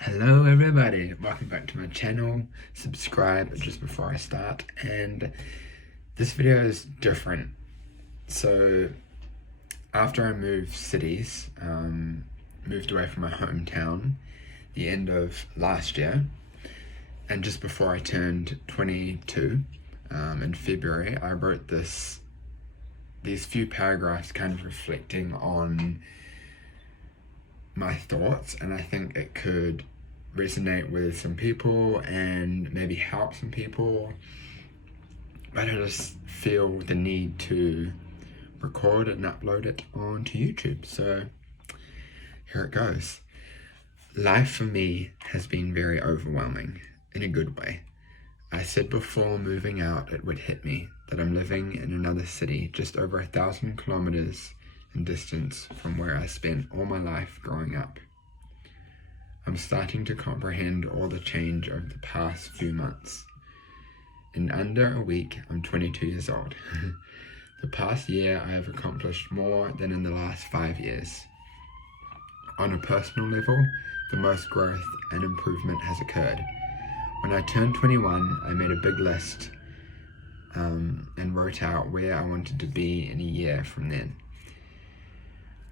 Hello everybody, welcome back to my channel. Subscribe just before I start, and this video is different. So after I moved cities, moved away from my hometown the end of last year, and just before I turned 22 in February, I wrote these few paragraphs kind of reflecting on my thoughts, and I think it could resonate with some people and maybe help some people, but I just feel the need to record and upload it onto YouTube. So here it goes. Life for me has been very overwhelming in a good way. I said before moving out it would hit me that I'm living in another city just over 1,000 kilometers in distance from where I spent all my life growing up. I'm starting to comprehend all the change over the past few months. In under a week, I'm 22 years old. The past year, I have accomplished more than in the last 5 years. On a personal level, the most growth and improvement has occurred. When I turned 21, I made a big list and wrote out where I wanted to be in a year from then.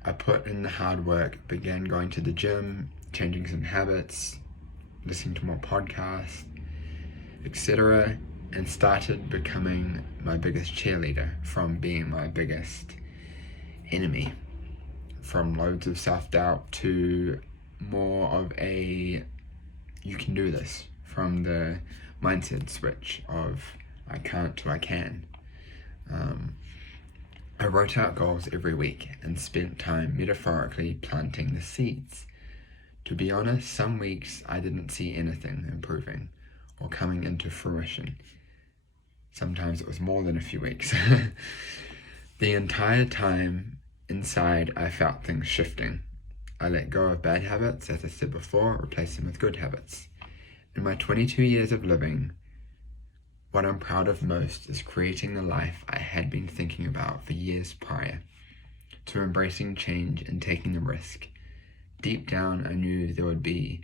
I put in the hard work, began going to the gym, changing some habits, listening to more podcasts, etc., and started becoming my biggest cheerleader from being my biggest enemy. From loads of self-doubt to more of a you can do this, from the mindset switch of I can't to I can. I wrote out goals every week and spent time metaphorically planting the seeds. To be honest, some weeks I didn't see anything improving or coming into fruition. Sometimes it was more than a few weeks. The entire time inside I felt things shifting. I let go of bad habits, as I said before, replaced them with good habits. In my 22 years of living, what I'm proud of most is creating the life I had been thinking about for years prior, to embracing change and taking the risk. Deep down, I knew there would be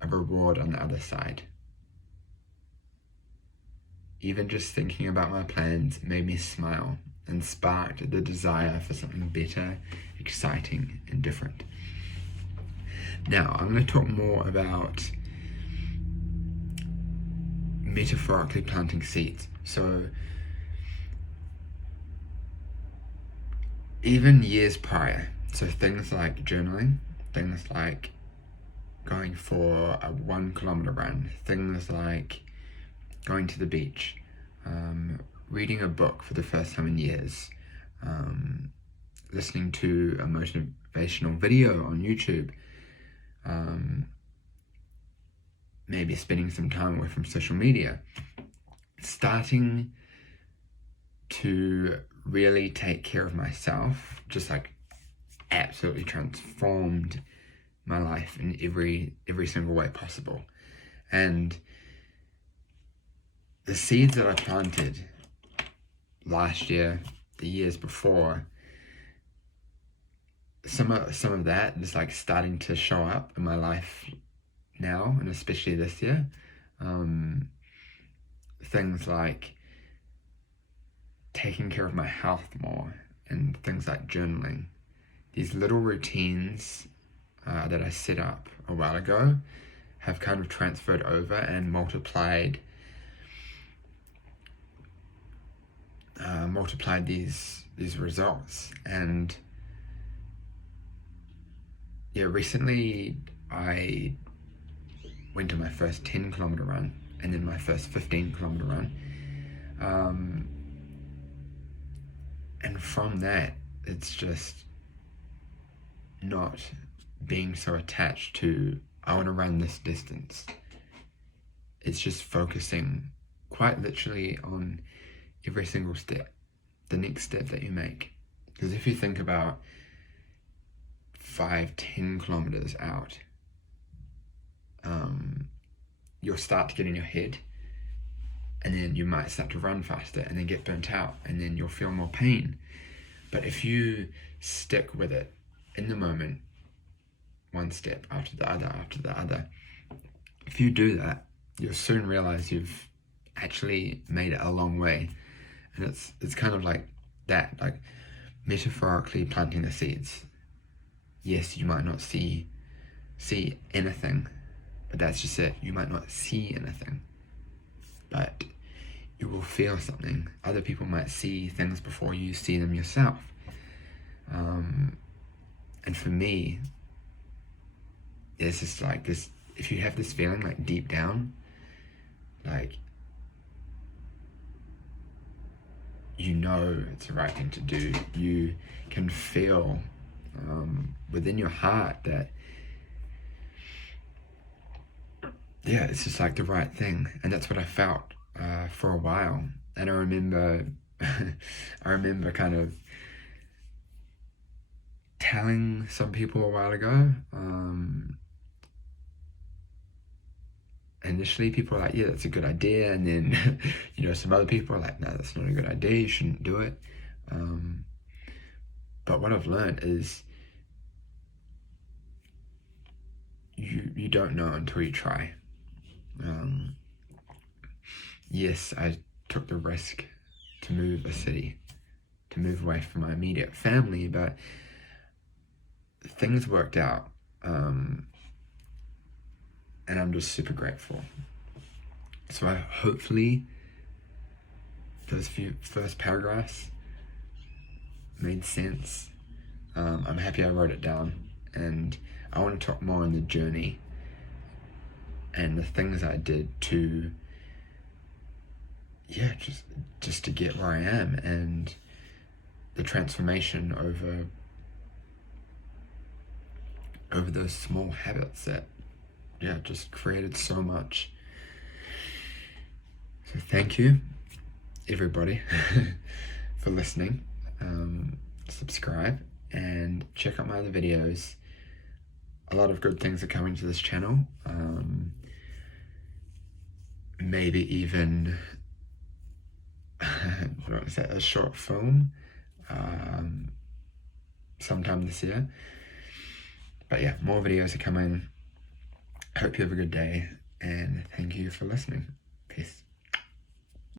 a reward on the other side. Even just thinking about my plans made me smile and sparked the desire for something better, exciting, and different. Now, I'm going to talk more about metaphorically planting seeds. So even years prior, so things like journaling, things like going for a 1 kilometer run, things like going to the beach, reading a book for the first time in years, listening to a motivational video on YouTube, maybe spending some time away from social media, starting to really take care of myself, just like absolutely transformed my life in every single way possible. And the seeds that I planted last year, the years before, some of that is like starting to show up in my life now, and especially this year. Things like taking care of my health more, and things like journaling. These little routines that I set up a while ago have kind of transferred over and multiplied these results. And yeah, recently I went to my first 10 kilometer run and then my first 15 kilometer run, and from that it's just not being so attached to I want to run this distance. It's just focusing quite literally on every single step, the next step that you make. Because if you think about 5-10 kilometers out, you'll start to get in your head, and then you might start to run faster and then get burnt out, and then you'll feel more pain. But if you stick with it in the moment, one step after the other after the other. If you do that, you'll soon realize you've actually made it a long way. And it's kind of like that, like metaphorically planting the seeds. Yes, you might not see anything, but that's just it. You might not see anything, but you will feel something. Other people might see things before you see them yourself. And for me, it's just like this, if you have this feeling like deep down, like you know it's the right thing to do. You can feel within your heart that, yeah, it's just like the right thing. And that's what I felt for a while. And I remember kind of telling some people a while ago, initially people were like, yeah, that's a good idea. And then, some other people are like, no, that's not a good idea. You shouldn't do it. But what I've learned is you don't know until you try. Yes, I took the risk to move a city, to move away from my immediate family, but things worked out. And I'm just super grateful. So hopefully those few first paragraphs made sense. I'm happy I wrote it down, and I want to talk more on the journey and the things I did to, just to get where I am, and the transformation over those small habits that, just created so much. So thank you, everybody, for listening. Subscribe and check out my other videos. A lot of good things are coming to this channel. Maybe even a short film sometime this year. But yeah, more videos are coming. Hope you have a good day, and thank you for listening. Peace.